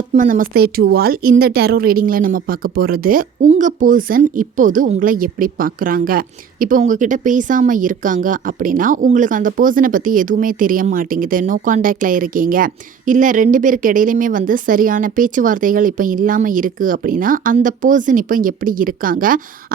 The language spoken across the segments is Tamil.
ஆத்ம நமஸ்தே டு ஆல் இந்த டேரோ ரீடிங்கில் நம்ம பார்க்க போகிறது உங்கள் பர்சன் இப்போது உங்களை எப்படி பார்க்குறாங்க? இப்போ உங்ககிட்ட பேசாமல் இருக்காங்க அப்படின்னா உங்களுக்கு அந்த பர்சனை பற்றி எதுவுமே தெரிய மாட்டேங்குது. நோ காண்டாக்டில் இருக்கீங்க. இல்லை ரெண்டு பேருக்கு இடையிலுமே வந்து சரியான பேச்சுவார்த்தைகள் இப்போ இல்லாமல் இருக்குது அப்படின்னா அந்த பர்சன் இப்போ எப்படி இருக்காங்க?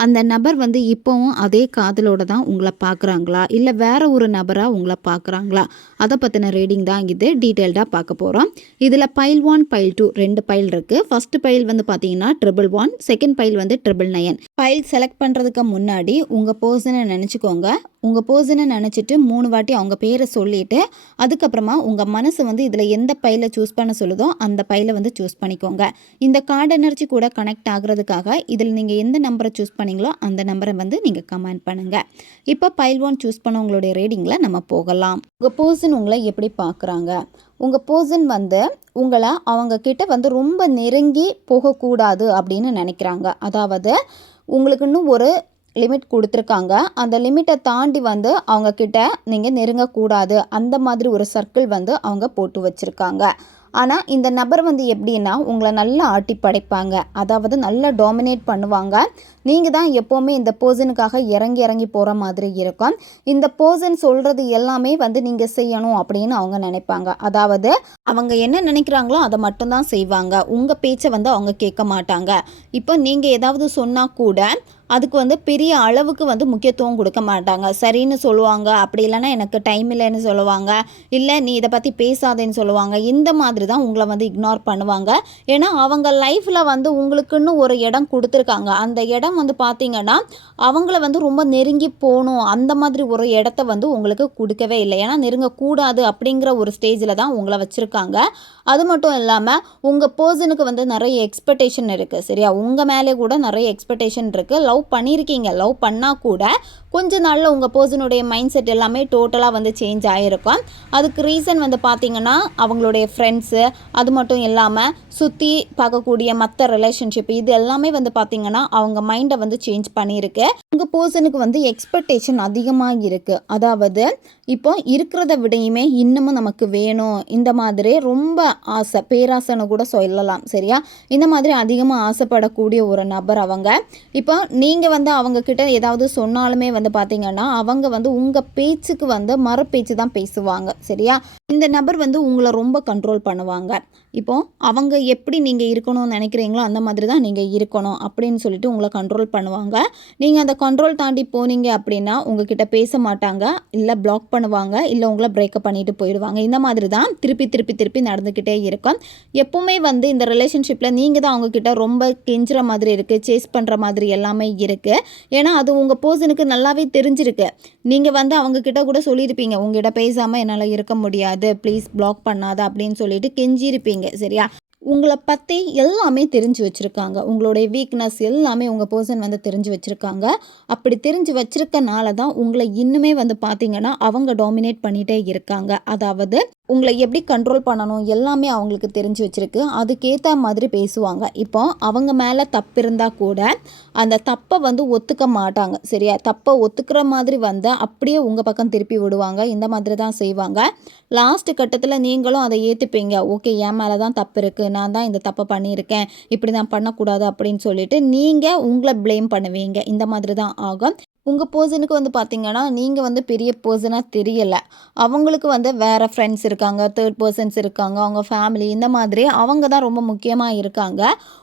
அந்த நபர் வந்து இப்போவும் அதே காதலோடு தான் உங்களை பார்க்குறாங்களா? இல்லை வேற ஒரு நபராக உங்களை பார்க்குறாங்களா? அதை பற்றின ரீடிங் தான் இது. டீட்டெயில்டாக பார்க்க போகிறோம் இதில் பைல் ஒன் பைல் டூ ரெண்டு பைல் இருக்குது ஃபர்ஸ்ட் பைல் வந்து பார்த்தீங்கன்னா ட்ரிபிள் ஒன் செகண்ட் பைல் வந்து ட்ரிபிள் நயன் பைல் செலக்ட் பண்ணுறதுக்கு முன்னாடி உங்கள் பர்சனை நினச்சிக்கோங்க. உங்கள் பர்சனை நினச்சிட்டு மூணு வாட்டி அவங்க பேரை சொல்லிவிட்டு அதுக்கப்புறமா உங்கள் மனசு வந்து இதில் எந்த பைலை சூஸ் பண்ண சொல்லுதோ அந்த பைலை வந்து சூஸ் பண்ணிக்கோங்க. இந்த கார்டு எனர்ஜி கூட கனெக்ட் ஆகிறதுக்காக இதில் நீங்கள் எந்த நம்பரை சூஸ் பண்ணீங்களோ அந்த நம்பரை வந்து நீங்கள் கமெண்ட் பண்ணுங்கள் இப்போ பைல் ஒன் சூஸ் பண்ண உங்களுடைய ரீடிங்கில் நம்ம போகலாம். உங்கள் பர்சன் உங்களை எப்படி பார்க்குறாங்க உங்கள் பர்சன் வந்து உங்களை அவங்க கிட்ட வந்து ரொம்ப நெருங்கி போகக்கூடாது அப்படின்னு நினைக்கிறாங்க. அதாவது உங்களுக்கு இன்னும் ஒரு லிமிட் கொடுத்துருக்காங்க. அந்த லிமிட்டை தாண்டி வந்து அவங்க கிட்ட நீங்கள் நெருங்கக்கூடாது. அந்த மாதிரி ஒரு சர்க்கிள் வந்து அவங்க போட்டு வச்சுருக்காங்க. ஆனால் இந்த நபர் வந்து எப்படின்னா உங்களை நல்லா ஆட்டி படைப்பாங்க அதாவது நல்லா டாமினேட் பண்ணுவாங்க. நீங்கள் தான் எப்போவுமே இந்த பர்சனுக்காக இறங்கி இறங்கி போகிற மாதிரி இருக்கும். இந்த பர்சன் சொல்கிறது எல்லாமே வந்து நீங்கள் செய்யணும் அப்படின்னு அவங்க நினைப்பாங்க. அதாவது அவங்க என்ன நினைக்கிறாங்களோ அதை மட்டும்தான் செய்வாங்க. உங்கள் பேச்சை வந்து அவங்க கேட்க மாட்டாங்க. இப்போ நீங்கள் ஏதாவது சொன்னால் கூட அதுக்கு வந்து பெரிய அளவுக்கு வந்து முக்கியத்துவம் கொடுக்க மாட்டாங்க. சரின்னு சொல்லுவாங்க அப்படி இல்லைன்னா எனக்கு டைம் இல்லைன்னு சொல்லுவாங்க. இல்லை நீ இதை பற்றி பேசாதேன்னு சொல்லுவாங்க. இந்த மாதிரி தான் உங்களை வந்து இக்னோர் பண்ணுவாங்க. ஏன்னா அவங்க லைஃப்பில் வந்து உங்களுக்குன்னு ஒரு இடம் கொடுத்துருக்காங்க. அந்த இடம் வந்து பார்த்தீங்கன்னா அவங்கள வந்து ரொம்ப நெருங்கி போகணும். அந்த மாதிரி ஒரு இடத்த வந்து உங்களுக்கு கொடுக்கவே இல்லை. ஏன்னா நெருங்கக்கூடாது அப்படிங்கிற ஒரு ஸ்டேஜில் தான் உங்களை வச்சுருக்காங்க. அது மட்டும் இல்லாமல் உங்கள் பர்சனுக்கு வந்து நிறைய எக்ஸ்பெக்டேஷன் இருக்குது சரியா? உங்கள் மேலே கூட நிறைய எக்ஸ்பெக்டேஷன் இருக்குது லவ் பண்ணியிருக்கீங்க. லவ் பண்ணால் கூட கொஞ்ச நாளில் உங்கள் பர்சனுடைய மைண்ட் செட் எல்லாமே டோட்டலாக வந்து சேஞ்ச் ஆகிருக்கும் அதுக்கு ரீசன் வந்து பார்த்தீங்கன்னா அவங்களுடைய ஃப்ரெண்ட்ஸு அது மட்டும் இல்லாமல் சுற்றி பார்க்கக்கூடிய மற்ற ரிலேஷன்ஷிப் இது எல்லாமே வந்து பார்த்தீங்கன்னா அவங்க மைண்டை வந்து சேஞ்ச் பண்ணியிருக்கு. உங்கள் பர்சனுக்கு வந்து எக்ஸ்பெக்டேஷன் அதிகமாக இருக்குது அதாவது இப்போ இருக்கிறத விடையுமே இன்னமும் நமக்கு வேணும். இந்த மாதிரி ரொம்ப ஆசை பேராசைன்னு கூட சொல்லலாம் சரியா? இந்த மாதிரி அதிகமாக ஆசைப்படக்கூடிய ஒரு நபர் அவங்க. இப்போ நீங்கள் வந்து அவங்கக்கிட்ட ஏதாவது சொன்னாலுமே வந்து பார்த்தீங்கன்னா அவங்க வந்து உங்கள் பேச்சுக்கு வந்து மறுபேச்சு தான் பேசுவாங்க சரியா? இந்த நபர் வந்து உங்களை ரொம்ப கண்ட்ரோல் பண்ணுவாங்க. இப்போது அவங்க எப்படி நீங்கள் இருக்கணும்னு நினைக்கிறீங்களோ அந்த மாதிரி தான் நீங்கள் இருக்கணும் அப்படின்னு சொல்லிட்டு உங்களை கண்ட்ரோல் பண்ணுவாங்க. நீங்கள் அந்த கண்ட்ரோல் தாண்டி போனீங்க அப்படின்னா உங்ககிட்ட பேச மாட்டாங்க. இல்லை பிளாக் பண்ணுவாங்க. இல்லை உங்களை பிரேக்கப் பண்ணிட்டு போயிடுவாங்க. இந்த மாதிரி தான் திருப்பி திருப்பி திருப்பி நடந்துக்கிட்டே இருக்கும். எப்போவுமே வந்து இந்த ரிலேஷன்ஷிப்பில் நீங்கள் தான் அவங்கக்கிட்ட ரொம்ப கெஞ்சுற மாதிரி இருக்குது சேஸ் பண்ணுற மாதிரி எல்லாமே இருக்குது ஏன்னா அது உங்கள் பர்சனுக்கு நல்லாவே தெரிஞ்சிருக்கு. நீங்கள் வந்து அவங்கக்கிட்ட கூட சொல்லியிருப்பீங்க. உங்ககிட்ட பேசாமல் என்னால் இருக்க முடியாது. ப்ளீஸ் பிளாக் பண்ணாத அப்படின்னு சொல்லிட்டு கெஞ்சிருப்பீங்க சரியா? உங்களை பற்றி எல்லாமே தெரிஞ்சு வச்சுருக்காங்க. உங்களுடைய வீக்னஸ் எல்லாமே உங்கள் பர்சன் வந்து தெரிஞ்சு வச்சுருக்காங்க. அப்படி தெரிஞ்சு வச்சுருக்கனால தான் உங்களை இன்னுமே வந்து பார்த்தீங்கன்னா அவங்க டாமினேட் பண்ணிகிட்டே இருக்காங்க. அதாவது உங்களை எப்படி கண்ட்ரோல் பண்ணணும் எல்லாமே அவங்களுக்கு தெரிஞ்சு வச்சுருக்கு. அதுக்கேற்ற மாதிரி பேசுவாங்க. இப்போ அவங்க மேலே தப்பு இருந்தால் கூட அந்த தப்பை வந்து ஒத்துக்க மாட்டாங்க. சரியா? தப்பை ஒத்துக்கிற மாதிரி வந்தால் அப்படியே உங்கள் பக்கம் திருப்பி விடுவாங்க. இந்த மாதிரி தான் செய்வாங்க. லாஸ்ட் கட்டத்தில் நீங்களும் அதை ஏற்றுப்பீங்க ஓகே என் மேலே தான் தப்பு இருக்குது நான் தான் இந்த தப்பை பண்ணியிருக்கேன். இப்படி தான் பண்ணக்கூடாது அப்படின்னு சொல்லிட்டு நீங்கள் உங்களை ப்ளேம் பண்ணுவீங்க. இந்த மாதிரி தான் ஆகும். உங்கள் பர்சனுக்கு வந்து பார்த்தீங்கன்னா நீங்கள் வந்து பெரிய பர்சனாக தெரியலை. அவங்களுக்கு வந்து வேறு ஃப்ரெண்ட்ஸ் இருக்காங்க தேர்ட் பர்சன்ஸ் இருக்காங்க அவங்க ஃபேமிலி இந்த மாதிரி அவங்க தான் ரொம்ப முக்கியமாக இருக்காங்க.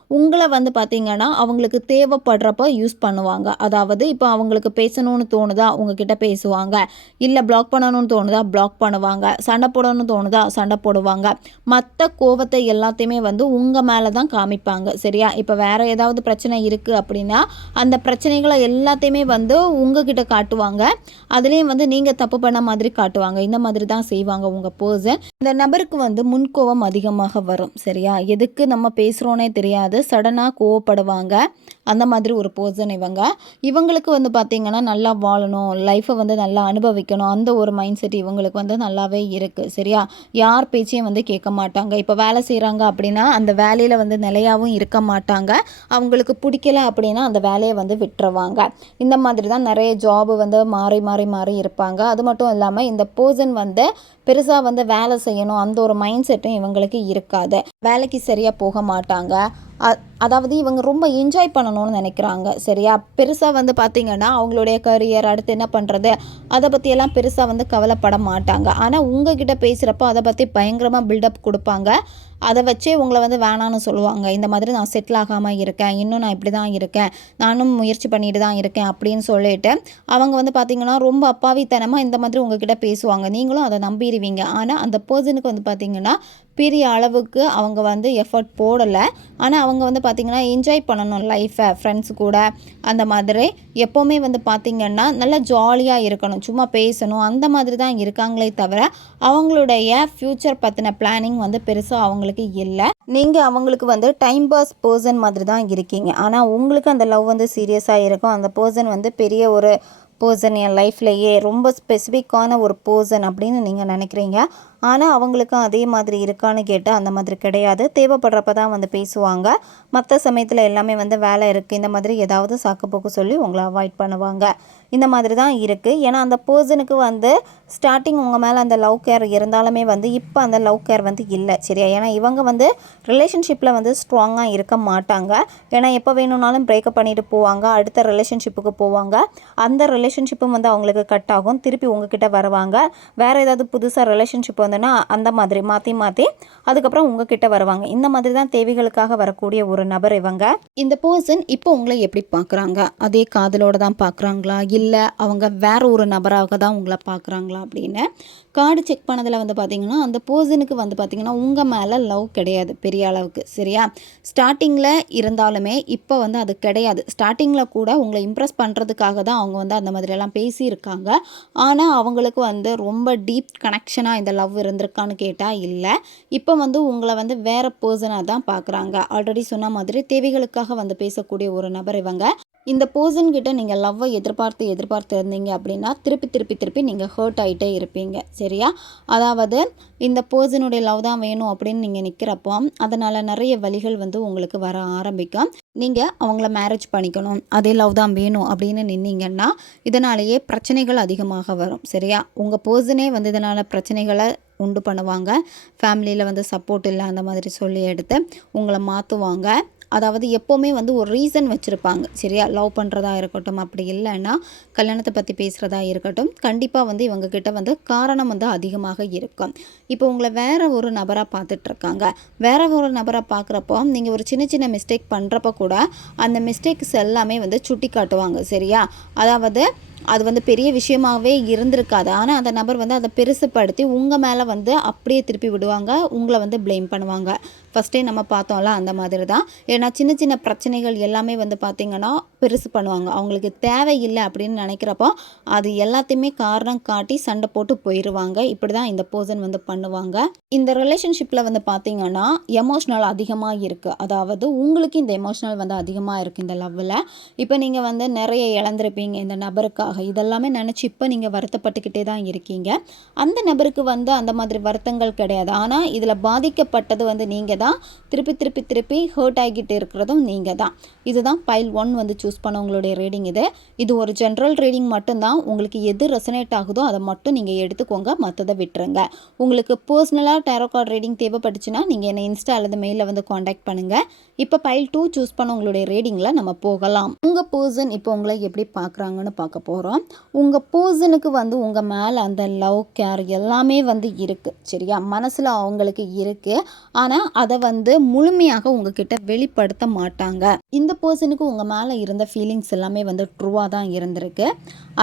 உங்களை வந்து பார்த்தீங்கன்னா அவங்களுக்கு தேவைப்படுறப்ப யூஸ் பண்ணுவாங்க. அதாவது இப்போ அவங்களுக்கு பேசணும்னு தோணுதா உங்ககிட்ட பேசுவாங்க. இல்லை பிளாக் பண்ணணும்னு தோணுதா பிளாக் பண்ணுவாங்க. சண்டை போடணும்னு தோணுதா சண்டை போடுவாங்க. மற்ற கோவத்தை எல்லாத்தையுமே வந்து உங்கள் மேலே தான் காமிப்பாங்க. சரியா? இப்போ வேறு ஏதாவது பிரச்சனை இருக்குது அப்படின்னா அந்த பிரச்சனைகளை எல்லாத்தையுமே வந்து உங்ககிட்ட காட்டுவாங்க. அதுலேயும் வந்து நீங்கள் தப்பு பண்ண மாதிரி காட்டுவாங்க. இந்த மாதிரி தான் செய்வாங்க உங்கள் பர்சன் இந்த நபருக்கு வந்து முன்கோவம் அதிகமாக வரும் சரியா? எதுக்கு நம்ம பேசுகிறோன்னே தெரியாது. சடனாக கோவப்படுவாங்க. அந்த மாதிரி ஒரு பர்சன் இவங்க. இவங்களுக்கு வந்து பார்த்திங்கன்னா நல்லா வாழணும். லைஃப்பை வந்து நல்லா அனுபவிக்கணும். அந்த ஒரு மைண்ட் செட் இவங்களுக்கு வந்து நல்லாவே இருக்குது சரியா? யார் பேச்சையும் வந்து கேட்க மாட்டாங்க. இப்போ வேலை செய்கிறாங்க அப்படின்னா அந்த வேலையில் வந்து நிலையாகவும் இருக்க மாட்டாங்க. அவங்களுக்கு பிடிக்கல அப்படின்னா அந்த வேலையை வந்து விட்டுருவாங்க. இந்த மாதிரி தான் நிறைய ஜாபு வந்து மாறி மாறி மாறி இருப்பாங்க. அது மட்டும் இல்லாமல் இந்த பர்சன் வந்து பெருசாக வந்து வேலை செய்யணும். அந்த ஒரு மைண்ட் செட்டும் இவங்களுக்கு இருக்காது. வேலைக்கு சரியாக போக மாட்டாங்க. அதாவது இவங்க ரொம்ப என்ஜாய் பண்ணணும்னு நினைக்கிறாங்க. சரியா? பெருசாக வந்து பார்த்திங்கன்னா அவங்களுடைய கரியர் அடுத்து என்ன பண்ணுறது அதை பற்றியெல்லாம் பெருசாக வந்து கவலைப்பட மாட்டாங்க. ஆனால் உங்ககிட்ட பேசுகிறப்போ அதை பற்றி பயங்கரமாக பில்டப் கொடுப்பாங்க. அதை வச்சே உங்களை வந்து வேணான்னு சொல்லுவாங்க. இந்த மாதிரி நான் செட்டில் ஆகாமல் இருக்கேன். இன்னும் நான் இப்படி தான் இருக்கேன். நானும் முயற்சி பண்ணிட்டு தான் இருக்கேன் அப்படின்னு சொல்லிட்டு அவங்க வந்து பார்த்திங்கன்னா ரொம்ப அப்பாவித்தனமாக இந்த மாதிரி உங்ககிட்ட பேசுவாங்க. நீங்களும் அதை நம்பிடுவீங்க. ஆனால் அந்த பர்சனுக்கு வந்து பார்த்திங்கன்னா பெரிய அளவுக்கு அவங்க வந்து எஃபர்ட் போடலை. ஆனால் அவங்க வந்து பார்த்திங்கன்னா என்ஜாய் பண்ணணும் லைஃப்பை ஃப்ரெண்ட்ஸ் கூட. அந்த மாதிரி எப்போவுமே வந்து பார்த்திங்கன்னா நல்லா ஜாலியாக இருக்கணும். சும்மா பேசணும். அந்த மாதிரி தான் இருக்காங்களே தவிர அவங்களுடைய ஃப்யூச்சர் பற்றின பிளானிங் வந்து பெருசாக அவங்களுக்கு இல்லை. நீங்கள் அவங்களுக்கு வந்து டைம் பாஸ் பர்சன் மாதிரி தான் இருக்கீங்க. ஆனால் உங்களுக்கு அந்த லவ் வந்து சீரியஸாக இருக்கும். அந்த பர்சன் வந்து பெரிய ஒரு பர்சன் என் லைஃப்லையே ரொம்ப ஸ்பெசிஃபிக்கான ஒரு பர்சன் அப்படின்னு நீங்கள் நினைக்கிறீங்க. ஆனால் அவங்களுக்கும் அதே மாதிரி இருக்கான்னு கேட்டால் அந்த மாதிரி கிடையாது. தேவைப்படுறப்ப தான் வந்து பேசுவாங்க. மற்ற சமயத்தில் எல்லாமே வந்து வேலை இருக்குது இந்த மாதிரி ஏதாவது சாக்குப்போக்கு சொல்லி உங்களை அவாய்ட் பண்ணுவாங்க. இந்த மாதிரி தான் இருக்குது ஏன்னா அந்த பர்சனுக்கு வந்து ஸ்டார்டிங் உங்கள் மேலே அந்த லவ் கேர் இருந்தாலுமே வந்து இப்போ அந்த லவ் கேர் வந்து இல்லை. சரியா? ஏன்னா இவங்க வந்து ரிலேஷன்ஷிப்பில் வந்து ஸ்ட்ராங்காக இருக்க மாட்டாங்க. ஏன்னா எப்போ வேணும்னாலும் பிரேக்கப் பண்ணிட்டு போவாங்க. அடுத்த ரிலேஷன்ஷிப்புக்கு போவாங்க. அந்த ரிலேஷன்ஷிப்பும் வந்து அவங்களுக்கு கட் ஆகும். திருப்பி உங்ககிட்ட வருவாங்க. வேறு ஏதாவது புதுசாக ரிலேஷன்ஷிப் இருந்ததுன்னா அந்த மாதிரி மாற்றி மாற்றி அதுக்கப்புறம் உங்ககிட்ட வருவாங்க. இந்த மாதிரி தான் தேவைகளுக்காக வரக்கூடிய ஒரு நபர் இவங்க. இந்த பர்சன் இப்போ உங்களை எப்படி பார்க்குறாங்க அதே காதலோடு தான் பார்க்குறாங்களா இல்லை அவங்க வேற ஒரு நபராக தான் உங்களை பார்க்குறாங்களா அப்படின்னு கார்டு செக் பண்ணதில் வந்து பார்த்தீங்கன்னா அந்த பர்சனுக்கு வந்து பார்த்தீங்கன்னா உங்கள் மேலே லவ் கிடையாது பெரிய அளவுக்கு சரியா? ஸ்டார்டிங்கில் இருந்தாலுமே இப்போ வந்து அது கிடையாது. ஸ்டார்டிங்கில் கூட உங்களை இம்ப்ரெஸ் பண்ணுறதுக்காக தான் அவங்க வந்து அந்த மாதிரியெல்லாம் பேசியிருக்காங்க. ஆனால் அவங்களுக்கு வந்து ரொம்ப டீப் கனெக்ஷனாக இந்த லவ் இருந்திருக்கான்னு கேட்டால் இல்லை. இப்போ வந்து உங்களை வந்து வேற பர்சனாக தான் பார்க்குறாங்க ஆல்ரெடி சொன்ன மாதிரி தேவைகளுக்காக வந்து பேசக்கூடிய ஒரு நபர் இவங்க. இந்த பர்சன்கிட்ட நீங்கள் லவ்வை எதிர்பார்த்து எதிர்பார்த்து இருந்தீங்க அப்படின்னா திருப்பி திருப்பி திருப்பி நீங்கள் ஹர்ட் ஆகிட்டே இருப்பீங்க. சரியா? அதாவது இந்த பர்சனுடைய லவ் தான் வேணும் அப்படின்னு நீங்கள் நிற்கிறப்போ அதனால் நிறைய வழிகள் வந்து உங்களுக்கு வர ஆரம்பிக்கும். நீங்கள் அவங்கள மேரேஜ் பண்ணிக்கணும். அதே லவ் தான் வேணும் அப்படின்னு நின்னீங்கன்னா இதனாலேயே பிரச்சனைகள் அதிகமாக வரும். சரியா? உங்கள் பர்சனே வந்து இதனால் பிரச்சனைகளை உண்டு பண்ணுவாங்க. ஃபேமிலியில் வந்து சப்போர்ட் இல்லை அந்த மாதிரி சொல்லி எடுத்து உங்களை மாற்றுவாங்க அதாவது எப்போவுமே வந்து ஒரு ரீசன் வச்சுருப்பாங்க. சரியா? லவ் பண்ணுறதா இருக்கட்டும் அப்படி இல்லைன்னா கல்யாணத்தை பற்றி பேசுகிறதா இருக்கட்டும் கண்டிப்பாக வந்து இவங்கக்கிட்ட வந்து காரணம் வந்து அதிகமாக இருக்கும். இப்போ உங்களை வேறு ஒரு நபராக பார்த்துட்ருக்காங்க. வேற ஒரு நபராக பார்க்குறப்போ நீங்கள் ஒரு சின்ன சின்ன மிஸ்டேக் பண்ணுறப்ப கூட அந்த மிஸ்டேக்ஸ் எல்லாமே வந்து சுட்டி காட்டுவாங்க சரியா? அதாவது அது வந்து பெரிய விஷயமாகவே இருந்திருக்காது. ஆனால் அந்த நபர் வந்து அதை பெருசுப்படுத்தி உங்கள் மேலே வந்து அப்படியே திருப்பி விடுவாங்க உங்களை வந்து ப்ளேம் பண்ணுவாங்க. ஃபஸ்ட்டே நம்ம பார்த்தோம்ல அந்த மாதிரி தான் ஏன்னா சின்ன சின்ன பிரச்சனைகள் எல்லாமே வந்து பார்த்திங்கன்னா பெருசு பண்ணுவாங்க. அவங்களுக்கு தேவையில்லை அப்படின்னு நினைக்கிறப்போ அது எல்லாத்தையுமே காரணம் காட்டி சண்டை போட்டு போயிடுவாங்க இப்படி தான் இந்த பர்சன் வந்து பண்ணுவாங்க. இந்த ரிலேஷன்ஷிப்பில் வந்து பார்த்திங்கன்னா எமோஷ்னல் அதிகமாக இருக்குது அதாவது உங்களுக்கு இந்த எமோஷ்னல் வந்து அதிகமாக இருக்குது இந்த லவ்வில் இப்போ நீங்கள் வந்து நிறைய இழந்திருப்பீங்க இந்த நபருக்காக. இதெல்லாமே நினச்சி இப்போ நீங்கள் வருத்தப்பட்டுக்கிட்டே தான் இருக்கீங்க. அந்த நபருக்கு வந்து அந்த மாதிரி வருத்தங்கள் கிடையாது. ஆனால் இதில் பாதிக்கப்பட்டது வந்து நீங்கள் தான். திருப்பி திருப்பி திருப்பி ஹர்ட் ஆகிட்டு இருக்கிறதும் நீங்கள் தான். இதுதான் பைல் ஒன் வந்து சூஸ் பண்ணவங்களுடைய ரீடிங் இது. இது ஒரு ஜென்ரல் ரீடிங் மட்டும்தான் உங்களுக்கு எது ரெசனேட் ஆகுதோ அதை மட்டும் நீங்கள் எடுத்துக்கோங்க. மற்றதை விட்டுருங்க. உங்களுக்கு பர்சனலாக டேரோ கார்டு ரீடிங் தேவைப்பட்டுச்சுன்னா நீங்கள் என்னை இன்ஸ்டா அல்லது மெயிலில் வந்து காண்டாக்ட் பண்ணுங்கள் இப்போ பைல் டூ சூஸ் பண்ண உங்களுடைய ரீடிங்கில் நம்ம போகலாம். உங்கள் பர்சன் இப்போ உங்களை எப்படி பார்க்குறாங்கன்னு பார்க்க போகிறோம் உங்கள் பர்சனுக்கு வந்து உங்கள் மேலே அந்த லவ் கேர் எல்லாமே வந்து இருக்குது சரியா? மனசில் அவங்களுக்கு இருக்குது ஆனால் அதை வந்து முழுமையாக உங்ககிட்ட வெளிப்படுத்த மாட்டாங்க. இந்த பர்சனுக்கு உங்கள் மேலே இருந்த ஃபீலிங்ஸ் எல்லாமே வந்து ட்ரூவாக தான் இருந்திருக்கு.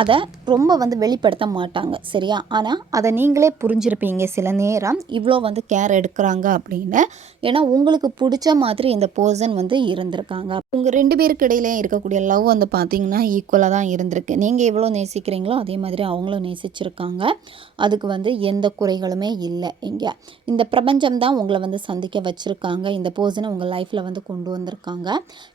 அதை ரொம்ப வந்து வெளிப்படுத்த மாட்டாங்க. சரியா? ஆனால் அதை நீங்களே புரிஞ்சிருப்பீங்க சில நேரம். இவ்வளோ வந்து கேர் எடுக்கிறாங்க அப்படின்னு. ஏன்னா உங்களுக்கு பிடிச்ச மாதிரி இந்த பர்சன் வந்து இருந்திருக்காங்க. உங்கள் ரெண்டு பேருக்கு இடையிலே இருக்கக்கூடிய லவ் வந்து பார்த்தீங்கன்னா ஈக்குவலாக தான் இருந்திருக்கு. நீங்கள் எவ்வளோ நேசிக்கிறீங்களோ அதே மாதிரி அவங்களும் நேசிச்சிருக்காங்க. அதுக்கு வந்து எந்த குறைகளுமே இல்லை. இங்கே இந்த பிரபஞ்சம் தான் உங்களை வந்து சந்திக்க வச்சுருக்காங்க. இந்த போர்சனை உங்கள் லைஃப்பில் வந்து கொண்டு வந்திருக்காங்க.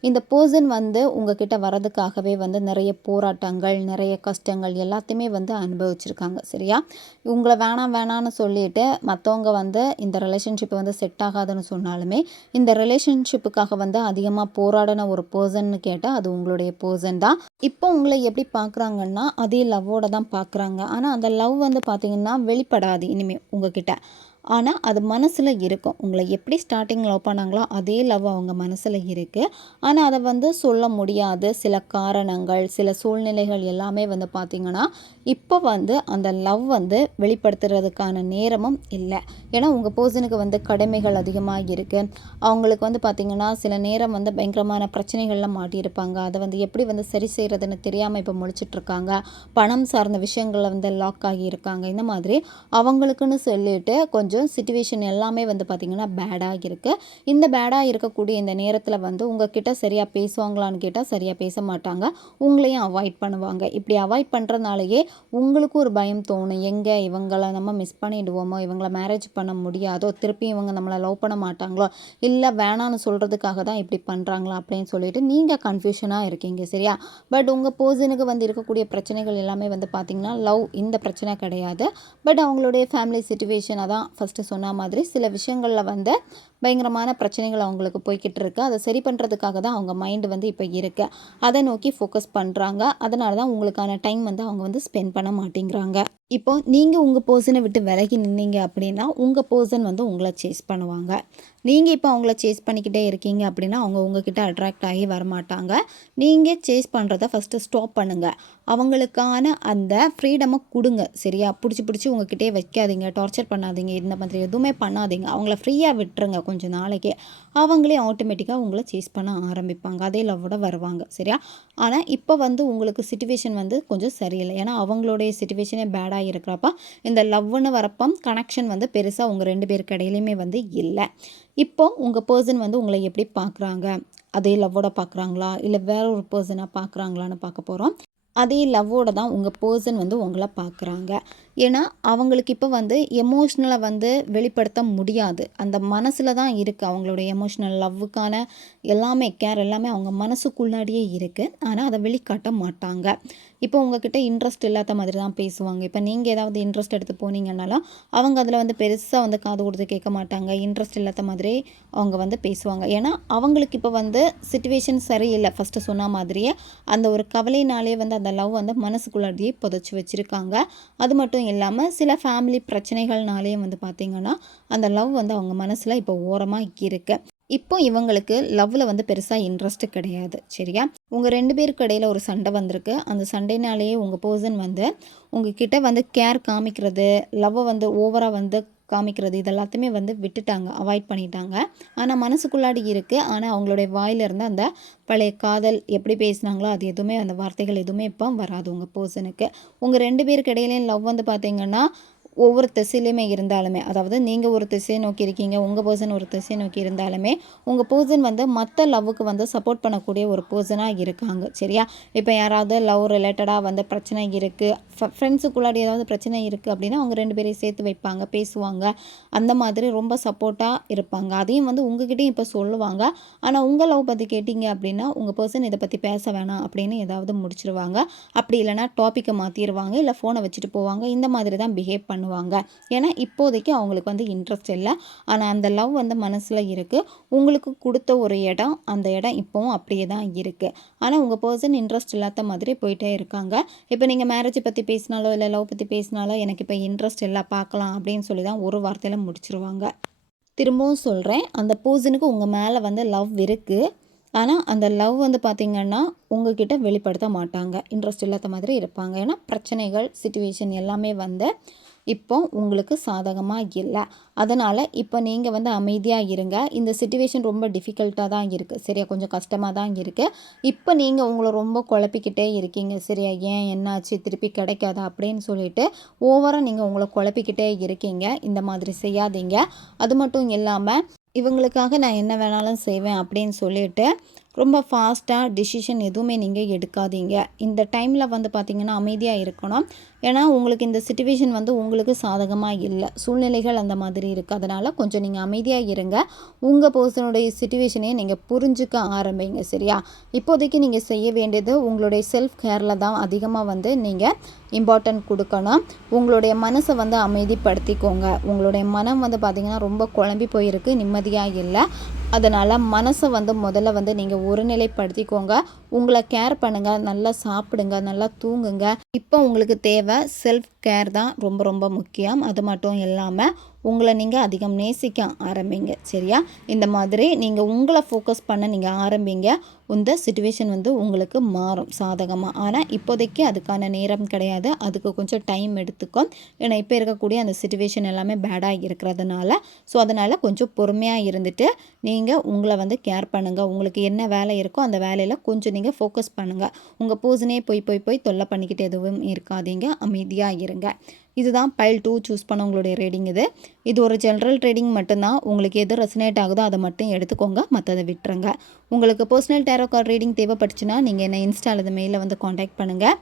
இந்த போர்சன் வந்து உங்ககிட்ட வரதுக்காகவே வந்து நிறைய போராட்டங்கள் நிறைய கஷ்டங்கள் எல்லாத்தையுமே வந்து அனுபவிச்சிருக்காங்க. சரியா? உங்களை வேணாம் வேணான்னு சொல்லிட்டு மற்றவங்க வந்து இந்த ரிலேஷன்ஷிப் வந்து செட் ஆகாதுன்னு சொன்னாலுமே இந்த ரிலேஷன்ஷிப்புக்காக வந்து அதிகமாக போராடின ஒரு பர்சன்னு கேட்டால் அது உங்களுடைய பர்சன் தான். இப்போ உங்களை எப்படி பார்க்குறாங்கன்னா அதே லவ்வோட தான் பார்க்குறாங்க ஆனால் அந்த லவ் வந்து பார்த்திங்கன்னா வெளிப்படாது இனிமேல் உங்ககிட்ட. ஆனால் அது மனசில் இருக்கும். உங்களை எப்படி ஸ்டார்டிங் லவ் பண்ணாங்களோ அதே லவ் அவங்க மனசில் இருக்குது ஆனால் அதை வந்து சொல்ல முடியாது. சில காரணங்கள் சில சூழ்நிலைகள் எல்லாமே வந்து பார்த்திங்கன்னா இப்போ வந்து அந்த லவ் வந்து வெளிப்படுத்துறதுக்கான நேரமும் இல்லை. ஏன்னா உங்கள் பர்சனுக்கு வந்து கடமைகள் அதிகமாக இருக்குது அவங்களுக்கு வந்து பார்த்திங்கன்னா சில நேரம் வந்து பயங்கரமான பிரச்சனைகள்லாம் மாட்டியிருப்பாங்க. அதை வந்து எப்படி வந்து சரி செய்கிறதுன்னு தெரியாமல் இப்போ முழிச்சிட்ருக்காங்க. பணம் சார்ந்த விஷயங்களில் வந்து லாக் ஆகி இருக்காங்க இந்த மாதிரி அவங்களுக்குன்னு சொல்லிட்டு கொஞ்சம் கொஞ்சம் சுச்சுவேஷன் எல்லாமே வந்து பார்த்திங்கன்னா பேடாக இருக்குது இந்த பேடாக இருக்கக்கூடிய இந்த நேரத்தில் வந்து உங்ககிட்ட சரியாக பேசுவாங்களான்னு கேட்டால் சரியாக பேச மாட்டாங்க. உங்களையும் அவாய்ட் பண்ணுவாங்க. இப்படி அவாய்ட் பண்ணுறதுனாலயே உங்களுக்கும் ஒரு பயம் தோணும். எங்கே இவங்களை நம்ம மிஸ் பண்ணிடுவோமோ? இவங்களை மேரேஜ் பண்ண முடியாதோ? திருப்பி இவங்க நம்மளை லவ் பண்ண மாட்டாங்களோ? இல்லை வேணான்னு சொல்கிறதுக்காக தான் இப்படி பண்ணுறாங்களா அப்படின்னு சொல்லிட்டு நீங்கள் கன்ஃபியூஷனாக இருக்கீங்க சரியா? பட் உங்கள் பர்சனுக்கு வந்து இருக்கக்கூடிய பிரச்சனைகள் எல்லாமே வந்து பார்த்திங்கன்னா லவ் இந்த பிரச்சனை கிடையாது. பட் அவங்களுடைய ஃபேமிலி சுச்சுவேஷன் அதான் ஃபஸ்ட்டு சொன்ன மாதிரி சில விஷயங்களில் வந்து பயங்கரமான பிரச்சனைகள் அவங்களுக்கு போய்கிட்டு இருக்கு. அதை சரி பண்ணுறதுக்காக தான் அவங்க மைண்டு வந்து இப்போ இருக்குது அதை நோக்கி ஃபோக்கஸ் பண்ணுறாங்க அதனால தான் உங்களுக்கான டைம் வந்து அவங்க வந்து ஸ்பெண்ட் பண்ண மாட்டேங்கிறாங்க. இப்போ நீங்கள் உங்கள் பர்சனை விட்டு விலகி நின்னீங்க அப்படின்னா உங்கள் பர்சன் வந்து உங்களை சேஸ் பண்ணுவாங்க. நீங்கள் இப்போ அவங்கள சேஸ் பண்ணிக்கிட்டே இருக்கீங்க அப்படின்னா அவங்க உங்ககிட்ட அட்ராக்ட் ஆகி வரமாட்டாங்க. நீங்கள் சேஸ் பண்ணுறத ஃபஸ்ட்டு ஸ்டாப் பண்ணுங்கள் அவங்களுக்கான அந்த ஃப்ரீடமை கொடுங்க. சரியா? பிடிச்சி பிடிச்சி உங்ககிட்டே வைக்காதீங்க. டார்ச்சர் பண்ணாதீங்க. இந்த மாதிரி எதுவுமே பண்ணாதீங்க. அவங்கள ஃப்ரீயாக விட்டுருங்க. கொஞ்சம் நாளைக்கே அவங்களே ஆட்டோமேட்டிக்காக உங்களை சேஸ் பண்ண ஆரம்பிப்பாங்க. அதே லவ்வோட வருவாங்க. சரியா? ஆனால் இப்போ வந்து உங்களுக்கு சுச்சுவேஷன் வந்து கொஞ்சம் சரியில்லை. ஏன்னா அவங்களுடைய சுச்சுவேஷனே பேடாக இருக்கிறப்ப இந்த லவ்னு வரப்போ கனெக்ஷன் வந்து பெருசாக உங்கள் ரெண்டு பேருக்கு இடையிலையுமே வந்து இல்லை. இப்போ உங்கள் பர்சன் வந்து உங்களை எப்படி பார்க்குறாங்க? அதே லவ்வோட பார்க்குறாங்களா? இல்லை வேற ஒரு பர்சனாக பார்க்குறாங்களான்னு பார்க்க போகிறோம் அதே லவ்வோட தான் உங்கள் பர்சன் வந்து உங்களை பார்க்குறாங்க ஏன்னா அவங்களுக்கு இப்போ வந்து எமோஷ்னலை வந்து வெளிப்படுத்த முடியாது. அந்த மனசில் தான் இருக்குது அவங்களுடைய எமோஷ்னல் லவ்வுக்கான எல்லாமே கேர் எல்லாமே அவங்க மனசுக்குள்ளாடியே இருக்குது ஆனால் அதை வெளிக்காட்ட மாட்டாங்க. இப்போ உங்ககிட்ட இன்ட்ரெஸ்ட் இல்லாத மாதிரி தான் பேசுவாங்க. இப்போ நீங்கள் ஏதாவது இன்ட்ரெஸ்ட் எடுத்து போனீங்கன்னாலும் அவங்க அதில் வந்து பெருசாக வந்து காது கொடுத்து கேட்க மாட்டாங்க. இன்ட்ரெஸ்ட் இல்லாத மாதிரி அவங்க வந்து பேசுவாங்க. ஏன்னா அவங்களுக்கு இப்போ வந்து சுச்சுவேஷன் சரியில்லை. ஃபஸ்ட்டு சொன்ன மாதிரியே அந்த ஒரு கவலையினாலே வந்து அந்த லவ் வந்து மனசுக்குள்ளாடியே புதைச்சி வச்சுருக்காங்க. அது மட்டும் இல்லாமல் சில ஃபேமிலி பிரச்சனைகள்னாலேயும் வந்து பார்த்திங்கன்னா அந்த லவ் வந்து அவங்க மனசில் இப்போ ஓரமாக இருக்குது இப்போ இவங்களுக்கு லவ்வில் வந்து பெருசாக இன்ட்ரெஸ்ட்டு கிடையாது சரியா? உங்கள் ரெண்டு பேருக்கு இடையில் ஒரு சண்டை வந்திருக்கு. அந்த சண்டைனாலேயே உங்கள் பர்சன் வந்து உங்ககிட்ட வந்து கேர் காமிக்கிறது லவ்வை வந்து ஓவராக வந்து காமிக்கிறது இதெல்லாத்தையுமே வந்து விட்டுட்டாங்க அவாய்ட் பண்ணிட்டாங்க. ஆனால் மனசுக்குள்ளாடி இருக்குது ஆனால் அவங்களுடைய வாயிலிருந்து அந்த பழைய காதல் எப்படி பேசினாங்களோ அது எதுவுமே அந்த வார்த்தைகள் எதுவுமே இப்போ வராது உங்கள் பர்சனுக்கு உங்கள் ரெண்டு பேருக்கு இடையிலையும் லவ் வந்து பார்த்தீங்கன்னா ஒவ்வொரு திசையிலையுமே இருந்தாலுமே அதாவது நீங்கள் ஒரு திசையை நோக்கி இருக்கீங்க உங்கள் பர்சன் ஒரு திசையை நோக்கி இருந்தாலுமே உங்கள் பர்சன் வந்து மற்ற லவ்வுக்கு வந்து சப்போர்ட் பண்ணக்கூடிய ஒரு பர்சனாக இருக்காங்க. சரியா? இப்போ யாராவது லவ் ரிலேட்டடாக வந்து பிரச்சனை இருக்குது ஃப்ரெண்ட்ஸுக்குள்ளாடி ஏதாவது பிரச்சனை இருக்குது அப்படின்னா அவங்க ரெண்டு பேரையும் சேர்த்து வைப்பாங்க பேசுவாங்க. அந்த மாதிரி ரொம்ப சப்போர்ட்டாக இருப்பாங்க. அதையும் வந்து உங்ககிட்டையும் இப்போ சொல்லுவாங்க. ஆனால் உங்கள் லவ் பற்றி கேட்டிங்க அப்படின்னா உங்கள் பர்சன் இதை பற்றி பேச வேணாம் அப்படின்னு ஏதாவது முடிச்சிருவாங்க. அப்படி இல்லைனா டாப்பிக்கை மாற்றிடுவாங்க இல்லை ஃபோனை வச்சுட்டு போவாங்க. இந்த மாதிரி தான் பிஹேவ் பண்ணுவாங்க. பண்ணுவாங்க. ஏன்னா இப்போதைக்கு அவங்களுக்கு வந்து இன்ட்ரெஸ்ட் இல்லை. ஆனால் அந்த லவ் வந்து மனசில் இருக்குது உங்களுக்கு கொடுத்த ஒரு இடம் அந்த இடம் இப்போவும் அப்படியே தான் இருக்குது ஆனால் உங்கள் பர்சன் இன்ட்ரெஸ்ட் இல்லாத மாதிரி போயிட்டே இருக்காங்க. இப்போ நீங்கள் மேரேஜை பற்றி பேசினாலோ இல்லை லவ் பற்றி பேசினாலோ எனக்கு இப்போ இன்ட்ரெஸ்ட் இல்லை பார்க்கலாம் அப்படின்னு சொல்லி தான் ஒரு வார்த்தையில் முடிச்சிருவாங்க. திரும்பவும் சொல்கிறேன் அந்த பர்சனுக்கு உங்கள் மேலே வந்து லவ் இருக்குது ஆனால் அந்த லவ் வந்து பார்த்திங்கன்னா உங்ககிட்ட வெளிப்படுத்த மாட்டாங்க. இன்ட்ரெஸ்ட் இல்லாத மாதிரி இருப்பாங்க. ஏன்னா பிரச்சனைகள் சுச்சுவேஷன் எல்லாமே வந்து இப்போ உங்களுக்கு சாதகமாக இல்லை. அதனால் இப்போ நீங்கள் வந்து அமைதியாக இருங்க. இந்த சுச்சுவேஷன் ரொம்ப டிஃபிகல்ட்டாக தான் இருக்குது சரியா? கொஞ்சம் கஷ்டமாக தான் இருக்குது இப்போ நீங்கள் உங்களை ரொம்ப குழப்பிக்கிட்டே இருக்கீங்க. சரியா? ஏன் என்னாச்சு? திருப்பி கிடைக்காதா? அப்படின்னு சொல்லிட்டு ஓவராக நீங்கள் உங்களை குழப்பிக்கிட்டே இருக்கீங்க. இந்த மாதிரி செய்யாதீங்க. அது மட்டும் இல்லாமல் இவங்களுக்காக நான் என்ன வேணாலும் செய்வேன் அப்படின்னு சொல்லிட்டு ரொம்ப ஃபாஸ்ட்டாக டிசிஷன் எதுவுமே நீங்கள் எடுக்காதீங்க. இந்த டைமில் வந்து பார்த்திங்கன்னா அமைதியாக இருக்கணும். ஏன்னா உங்களுக்கு இந்த சுச்சுவேஷன் வந்து உங்களுக்கு சாதகமாக இல்லை. சூழ்நிலைகள் அந்த மாதிரி இருக்குது அதனால் கொஞ்சம் நீங்கள் அமைதியாக இருங்க. உங்கள் பர்சனுடைய சுச்சுவேஷனே நீங்கள் புரிஞ்சுக்க ஆரம்பிங்க சரியா? இப்போதைக்கு நீங்கள் செய்ய வேண்டியது உங்களுடைய செல்ஃப் கேரில் தான் அதிகமாக வந்து நீங்கள் இம்பார்ட்டன்ட் கொடுக்கணும். உங்களுடைய மனசை வந்து அமைதிப்படுத்திக்கோங்க. உங்களுடைய மனம் வந்து பார்த்திங்கன்னா ரொம்ப குழம்பி போயிருக்கு நிம்மதியாக இல்லை. அதனால் மனசை வந்து முதல்ல வந்து நீங்கள் ஒருநிலைப்படுத்திக்கோங்க. உங்களை கேர் பண்ணுங்கள் நல்லா சாப்பிடுங்க நல்லா தூங்குங்க. இப்போ உங்களுக்கு தேவை செல்ஃப் கேர் தான் ரொம்ப ரொம்ப முக்கியம். அது மட்டும் இல்லாமல் உங்களை நீங்கள் அதிகம் நேசிக்க ஆரம்பிங்க சரியா? இந்த மாதிரி நீங்கள் உங்களை ஃபோக்கஸ் பண்ண நீங்கள் ஆரம்பிங்க. இந்த சுச்சுவேஷன் வந்து உங்களுக்கு மாறும் சாதகமாக ஆனால் இப்போதைக்கு அதுக்கான நேரம் கிடையாது. அதுக்கு கொஞ்சம் டைம் எடுத்துக்கும் ஏன்னா இப்போ இருக்கக்கூடிய அந்த சுச்சுவேஷன் எல்லாமே பேடாக இருக்கிறதுனால. ஸோ அதனால் கொஞ்சம் பொறுமையாக இருந்துட்டு நீங்கள் உங்களை வந்து கேர் பண்ணுங்கள் உங்களுக்கு என்ன வேலை இருக்கோ அந்த வேலையில் கொஞ்சம் நீங்கள் ஃபோக்கஸ் பண்ணுங்கள் உங்கள் போசனே போய் போய் போய் தொல்லை பண்ணிக்கிட்டு எதுவும் இருக்காதீங்க. அமைதியாக இருங்க. இதுதான் பைல் டூ சூஸ் பண்ண உங்களுடைய ரீடிங் இது. இது ஒரு ஜென்ரல் ட்ரேடிங் மட்டும்தான். உங்களுக்கு எது ரெசனேட் ஆகுதோ அதை மட்டும் எடுத்துக்கோங்க. மற்றதை விட்டுருங்க. உங்களுக்கு பர்சனல் டேரோ கார்டு ரீடிங் தேவைப்பட்டுச்சுன்னா நீங்கள் என்ன இன்ஸ்டா அல்லது மெயிலில் வந்து காண்டாக்ட் பண்ணுங்கள்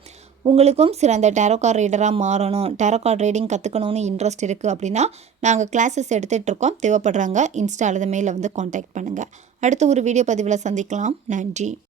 உங்களுக்கும் சிறந்த டேரோ கார்டு ரீடராக மாறணும். டேரோ கார்டு ரீடிங் கற்றுக்கணும்னு இன்ட்ரெஸ்ட் இருக்குது அப்படின்னா நாங்கள் கிளாஸஸ் எடுத்துகிட்டு இருக்கோம். தேவைப்படுறாங்க இன்ஸ்டா அல்லது மெயிலில் வந்து காண்டாக்ட் பண்ணுங்கள் அடுத்த ஒரு வீடியோ பதிவில் சந்திக்கலாம். நன்றி.